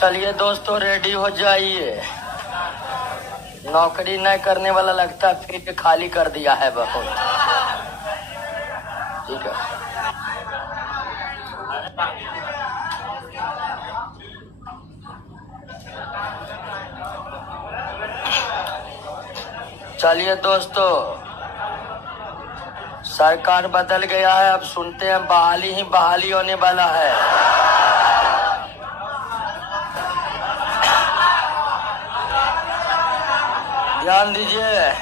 चलिए दोस्तों, रेडी हो जाइए। नौकरी न करने वाला लगता है फिर खाली कर दिया है बहुत। ठीक है, चलिए दोस्तों, सरकार बदल गया है। अब सुनते हैं बहाली ही बहाली होने वाला है। ध्यान दीजिए।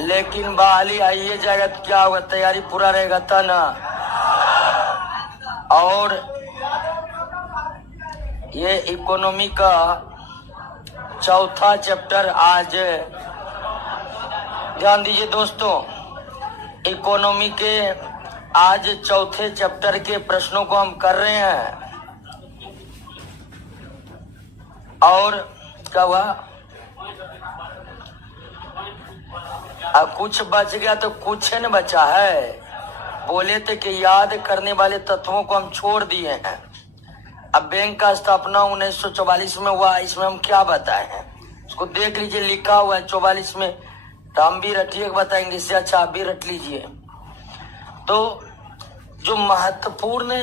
लेकिन बहाली आइए जाएगा तो क्या होगा? तैयारी पूरा रहेगा था ना। और ये इकोनॉमी का चौथा चैप्टर आज, ध्यान दीजिए दोस्तों, इकोनॉमी के आज चौथे चैप्टर के प्रश्नों को हम कर रहे हैं। और क्या हुआ? कुछ बच गया तो कुछ न बचा है। बोले थे कि याद करने वाले तत्वों को हम छोड़ दिए हैं। अब बैंक का स्थापना 1944 में हुआ, इसमें हम क्या बताए हैं उसको देख लीजिए। लिखा हुआ है 44 में। तो हम भी रटिए बताएंगे, इससे अच्छा आप भी रट लीजिए। तो जो महत्वपूर्ण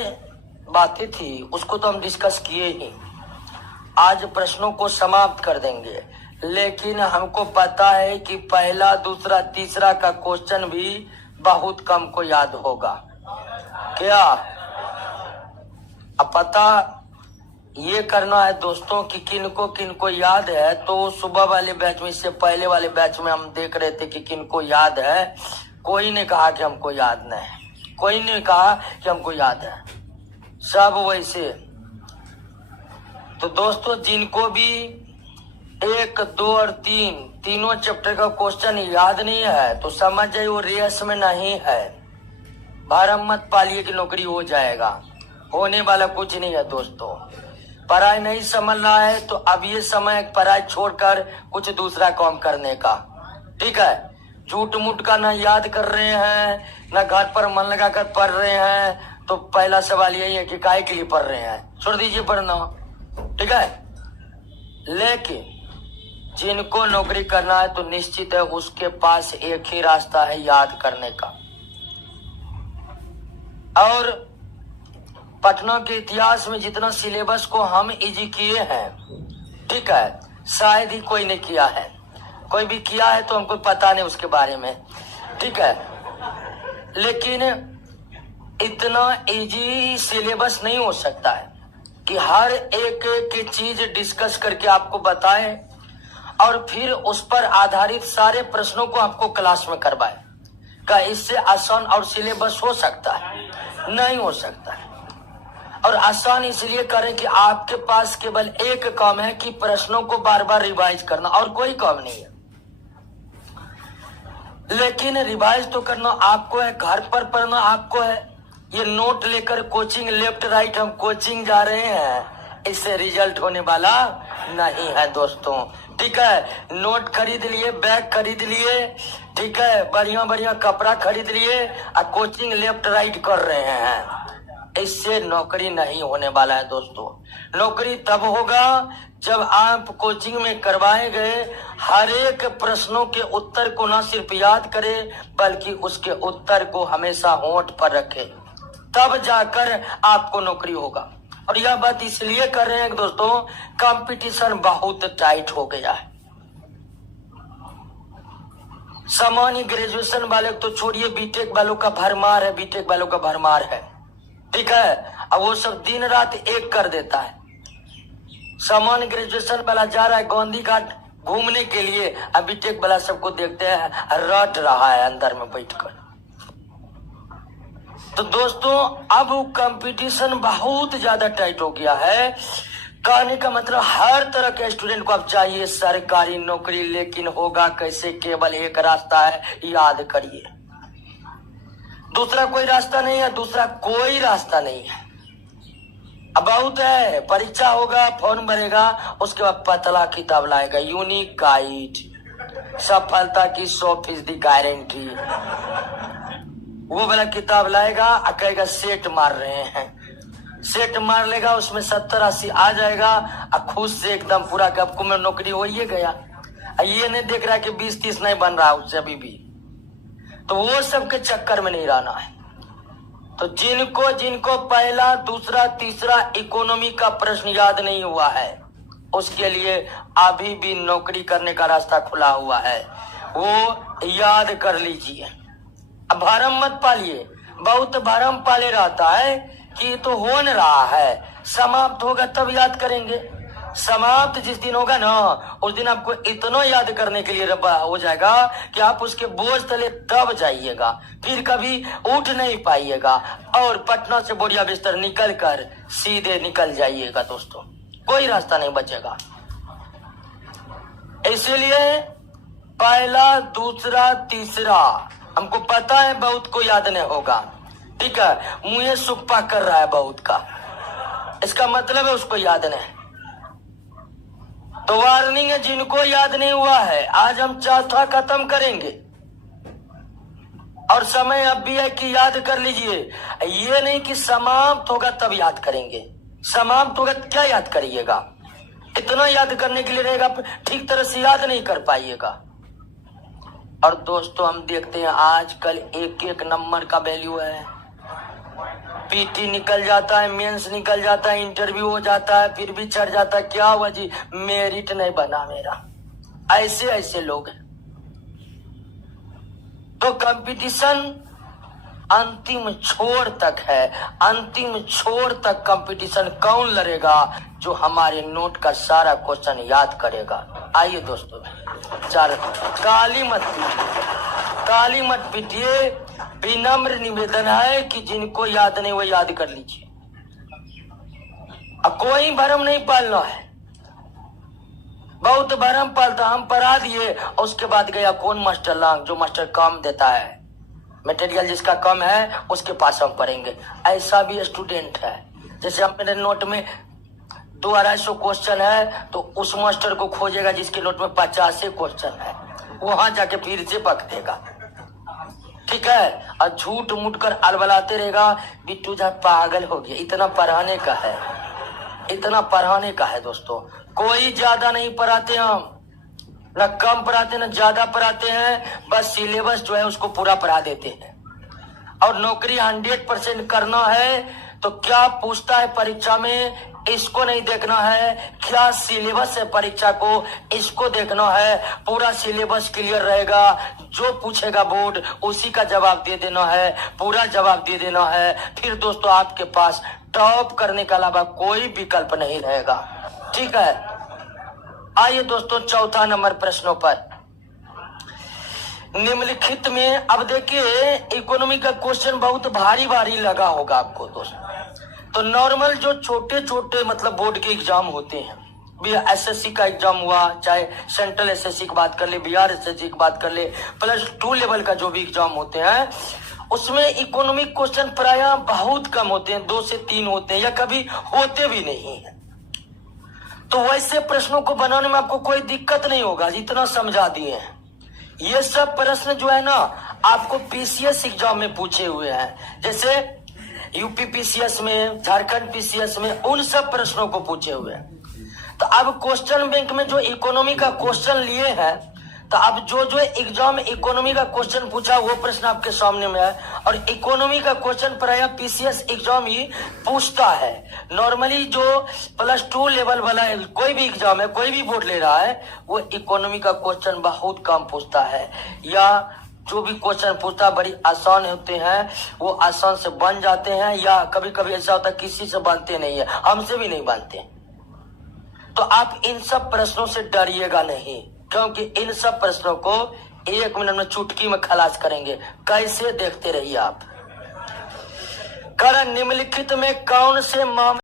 बातें थी उसको तो हम डिस्कस किए ही। आज प्रश्नों को समाप्त कर देंगे। लेकिन हमको पता है कि पहला, दूसरा, तीसरा का क्वेश्चन भी बहुत कम को याद होगा। क्या अब पता ये करना है दोस्तों कि किनको याद है। तो सुबह वाले बैच में, इससे पहले वाले बैच में हम देख रहे थे कि किनको याद है। कोई ने कहा कि हमको याद नहीं है, कोई ने कहा कि हमको याद है, सब वैसे। तो दोस्तों, जिनको भी 1, 2 और 3 तीनों चैप्टर का क्वेश्चन याद नहीं है तो समझ जाइए वो रेस में नहीं है। भरम मत पालिए कि नौकरी हो जाएगा, होने वाला कुछ नहीं है दोस्तों। पढ़ाई नहीं समझ रहा है तो अब ये समय पढ़ाई छोड़कर कुछ दूसरा काम करने का। ठीक है, झूठ मूठ का ना याद कर रहे हैं ना घर पर मन लगा कर पढ़ रहे हैं। तो पहला सवाल यही है कि काहे के लिए पढ़ रहे हैं? छोड़ दीजिए पढ़ना। ठीक है, लेकिन जिनको नौकरी करना है तो निश्चित है उसके पास एक ही रास्ता है, याद करने का। और पटना के इतिहास में जितना सिलेबस को हम इजी किए हैं, ठीक है, शायद ही कोई ने किया है। कोई भी किया है तो हमको पता नहीं उसके बारे में। ठीक है, लेकिन इतना इजी सिलेबस नहीं हो सकता है कि हर एक चीज डिस्कस करके आपको बताएं और फिर उस पर आधारित सारे प्रश्नों को आपको क्लास में करवाएं। क्या इससे आसान और सिलेबस हो सकता है? नहीं हो सकता है। और आसान इसलिए करें कि आपके पास केवल एक काम है कि प्रश्नों को बार बार रिवाइज करना, और कोई काम नहीं है। लेकिन रिवाइज तो करना आपको है, घर पर पढ़ना आपको है। ये नोट लेकर कोचिंग लेफ्ट राइट हम कोचिंग जा रहे हैं, इससे रिजल्ट होने वाला नहीं है दोस्तों। ठीक है, नोट खरीद लिए, बैग खरीद लिए, ठीक है, बढ़िया बढ़िया कपड़ा खरीद लिए और कोचिंग लेफ्ट राइट कर रहे हैं, इससे नौकरी नहीं होने वाला है दोस्तों। नौकरी तब होगा जब आप कोचिंग में करवाए गए हर एक प्रश्नों के उत्तर को न सिर्फ याद करें बल्कि उसके उत्तर को हमेशा होंठ पर रखें, तब जाकर आपको नौकरी होगा। और यह बात इसलिए कर रहे हैं दोस्तों, कंपटीशन बहुत टाइट हो गया है। सामान्य ग्रेजुएशन वाले तो छोड़िए, बीटेक वालों का भरमार है, बीटेक वालों का भरमार है। ठीक है, अब वो सब दिन रात एक कर देता है। सामान्य ग्रेजुएशन वाला जा रहा है गांधी घाट घूमने के लिए, अब बीटेक वाला सबको देखते हैं रट रहा है अंदर में बैठकर। तो दोस्तों, अब कंपटीशन बहुत ज्यादा टाइट हो गया है। कहने का मतलब हर तरह के स्टूडेंट को अब चाहिए सरकारी नौकरी, लेकिन होगा कैसे? केवल एक रास्ता है, याद करिए। दूसरा कोई रास्ता नहीं है, दूसरा कोई रास्ता नहीं है। अब बहुत है, परीक्षा होगा, फॉर्म भरेगा, उसके बाद पतला किताब लाएगा, यूनिक गाइड, सफलता की 100% गारंटी। वो वाला किताब लाएगा और कहेगा सेट मार रहे हैं, सेट मार लेगा, उसमें 70-80 आ जाएगा और खुश से एकदम पूरा कब में नौकरी हो ही गया। ये नहीं देख रहा कि 20-30 नहीं बन रहा उससे अभी भी। तो वो सबके चक्कर में नहीं रहना है। तो जिनको जिनको पहला, दूसरा, तीसरा इकोनॉमी का प्रश्न याद नहीं हुआ है, उसके लिए अभी भी नौकरी करने का रास्ता खुला हुआ है, वो याद कर लीजिए। अब भरम मत पालिए, बहुत भरम पाले रहता है कि तो हो न रहा है, समाप्त होगा तब याद करेंगे। समाप्त जिस दिन होगा ना, उस दिन आपको इतना याद करने के लिए रब्बा हो जाएगा कि आप उसके बोझ तले दब जाइएगा, फिर कभी उठ नहीं पाइएगा और पटना से बोरिया बिस्तर निकल कर सीधे निकल जाइएगा दोस्तों, कोई रास्ता नहीं बचेगा। इसलिए पहला, दूसरा, तीसरा हमको पता है बहुत को याद नहीं होगा, ठीक है, मुझे सुप्पा कर रहा है बहुत का, इसका मतलब है उसको याद नहीं। तो वार्निंग है, जिनको याद नहीं हुआ है, आज हम चौथा खत्म करेंगे और समय अब भी है कि याद कर लीजिए। ये नहीं कि समाप्त होगा तब याद करेंगे, समाप्त होगा क्या याद करिएगा, इतना याद करने के लिए रहेगा, ठीक तरह से याद नहीं कर पाइएगा। और दोस्तों हम देखते हैं आजकल एक एक नंबर का वैल्यू है, पीटी निकल जाता है, मेंस निकल जाता है, इंटरव्यू हो जाता है, फिर भी चढ़ जाता है, क्या हुआ जी, मेरिट नहीं बना मेरा। ऐसे ऐसे लोग हैं। तो कंपटीशन अंतिम छोर तक है, अंतिम छोर तक कंपटीशन कौन लड़ेगा, जो हमारे नोट का सारा क्वेश्चन याद करेगा। आइए दोस्तों, चार काली मत पीटिए, काली मत पीटिए, विनम्र निवेदन है कि जिनको याद नहीं वो याद कर लीजिए। अब कोई भरम नहीं पालना है, बहुत भरम पालता, हम पढ़ा दिए और उसके बाद गया कौन मास्टर लांग, जो मास्टर कम देता है, मटेरियल जिसका कम है उसके पास हम पढ़ेंगे। ऐसा भी स्टूडेंट है, जैसे हम मेरे नोट में 200-250 क्वेश्चन है तो उस मास्टर को खोजेगा जिसके नोट में 50 क्वेश्चन है, वहां जाके फिर से पक देगा, ठीक है। और झूठ मूठ कर अलबलाते रहेगा, बिट्टू जा पागल हो गया, इतना पढ़ाने का है, इतना पढ़ाने का है दोस्तों। कोई ज्यादा नहीं पढ़ाते हम, न कम पढ़ाते न ज्यादा पढ़ाते हैं, बस सिलेबस जो है उसको पूरा पढ़ा देते हैं। और नौकरी 100% करना है तो क्या पूछता है परीक्षा में, इसको नहीं देखना है, क्या सिलेबस है परीक्षा को, इसको देखना है। पूरा सिलेबस क्लियर रहेगा, जो पूछेगा बोर्ड उसी का जवाब दे देना है, पूरा जवाब दे देना है। फिर दोस्तों आपके पास टॉप करने के अलावा कोई विकल्प नहीं रहेगा, ठीक है। आइए दोस्तों चौथा नंबर प्रश्नों पर। निम्नलिखित में, अब देखिए इकोनॉमी का क्वेश्चन बहुत भारी भारी लगा होगा आपको दोस्तों। तो नॉर्मल जो छोटे छोटे मतलब बोर्ड के एग्जाम होते हैं, एसएससी का एग्जाम हुआ, चाहे सेंट्रल एसएससी की बात कर ले, बिहार एसएससी की बात कर ले, +2 लेवल का जो भी एग्जाम होते हैं, उसमें इकोनॉमिक क्वेश्चन प्रायः बहुत कम होते हैं, 2 से 3 होते हैं या कभी होते भी नहीं है। तो वैसे प्रश्नों को बनाने में आपको कोई दिक्कत नहीं होगा, जितना समझा दिए हैं। ये सब प्रश्न जो है ना आपको पीसीएस एग्जाम में पूछे हुए हैं, जैसे यूपी पीसीएस में, झारखंड पीसीएस में, उन सब प्रश्नों को पूछे हुए हैं। तो अब क्वेश्चन बैंक में जो इकोनॉमी का क्वेश्चन लिए हैं, तो अब जो जो एग्जाम इकोनॉमी का क्वेश्चन पूछा वो प्रश्न आपके सामने में है। और इकोनॉमी का क्वेश्चन प्रायः पीसीएस एग्जाम ही पूछता है। नॉर्मली जो +2 लेवल वाला कोई भी एग्जाम है, कोई भी बोर्ड ले रहा है, वो इकोनॉमी का क्वेश्चन बहुत कम पूछता है, या जो भी क्वेश्चन पूछता है बड़ी आसान होते हैं, वो आसान से बन जाते हैं, या कभी कभी ऐसा होता है किसी से बनते नहीं है, हमसे भी नहीं बनते। तो आप इन सब प्रश्नों से डरिएगा नहीं, क्योंकि इन सब प्रश्नों को 1 मिनट में चुटकी में खलास करेंगे। कैसे, देखते रहिए आप। कारण निम्नलिखित में कौन से मामले